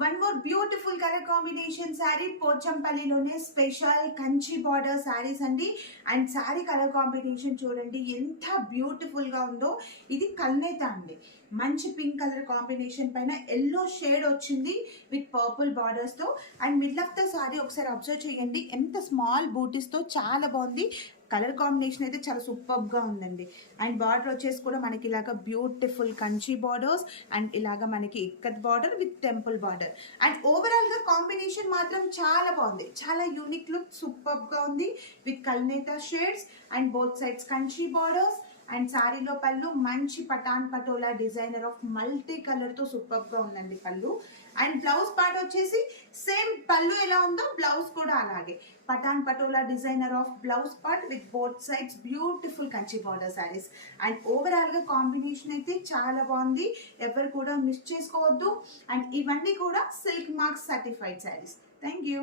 One more beautiful colour combination sari పోచంపల్లిలోనే special Kanchi border saris అండి. And sari colour combination చూడండి ఎంత బ్యూటిఫుల్ గా ఉందో. ఇది కల్నేత అండి, మంచి పింక్ కలర్ కాంబినేషన్ పైన ఎల్లో షేడ్ వచ్చింది విత్ పర్పుల్ బార్డర్స్ తో. And middle of the sari ఒకసారి అబ్జర్వ్ చేయండి, ఎంత స్మాల్ బూటీస్ తో చాలా బాగుంది. కలర్ కాంబినేషన్ అయితే చాలా సూపర్ గా ఉందండి. అండ్ బార్డర్ వచ్చేసి కూడా మనకి ఇలాగ బ్యూటిఫుల్ కంచి బార్డర్స్ అండ్ ఇలాగ మనకి ikat border with temple border. And overall గా కాంబినేషన్ మాత్రం చాలా బాగుంది, చాలా యూనిక్ లుక్ సూపర్ గా ఉంది విత్ కల్నేత shades and both sides Kanchi borders. And శారీలో పళ్ళు మంచి Patan patola designer of multi colour తో సూపర్ గా ఉందండి పళ్ళు. అండ్ బ్లౌజ్ పార్ట్ వచ్చేసి సేమ్ పళ్ళు ఎలా ఉందో బ్లౌజ్ కూడా అలాగే Patan patola designer of blouse part with both sides beautiful Kanchi border saris. And overall గా కాంబినేషన్ అయితే చాలా బాగుంది, ఎవరు కూడా మిస్ చేసుకోవద్దు. అండ్ ఇవన్నీ కూడా silk marks certified saris. Thank you.